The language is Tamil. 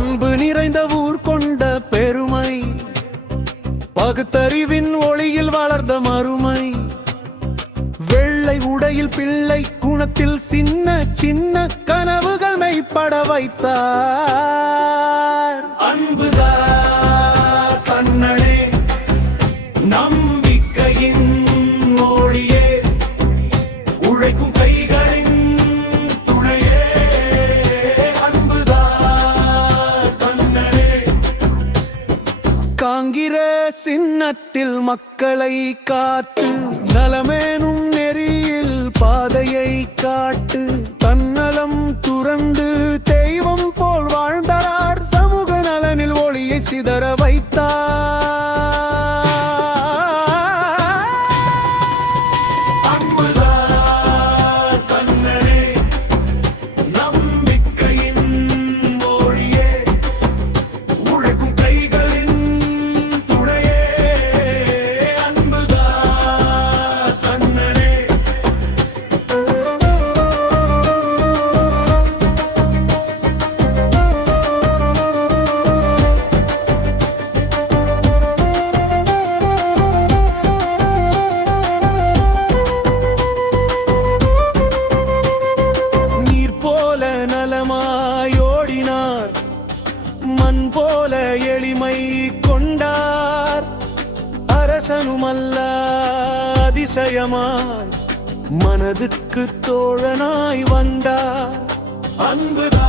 அன்பு நிறைந்த ஊர் கொண்ட பெருமை, பகுத்தறிவின் ஒளியில் வளர்ந்த மறுமை. வெள்ளை உடையில் பிள்ளை குணத்தில் சின்ன சின்ன கனவுகள் மெய்ப்பட வைத்தார். அன்புதான் சன்னனே நம்பிக்கையின் ஒளியே, உழைக்கும் கைகளின் துணையே. அன்புதான் சன்னனே. காங்கிரஸ் சின்னத்தில் மக்களை காத்து, நலமேனும் நெறியில் பாதையை காட்டு. தன்னலம் துறந்து தெய்வம் போல் வாழ்ந்தார், சமூக நலனில் ஒளியை சிதற வைத்தார். அன்புதான் சன்னனே நம்பிக்கையின் ஒளியே, உழைக்கும் கைகளின் துணையே. அன்புதான் சன்னனே. நீர் போல நலமாயோடினார், மண் போல எளிமை கொண்டார். அரசனுமல்ல அதிசயமாய், மனதுக்கு தோழனாய் வந்தார். அன்புதான்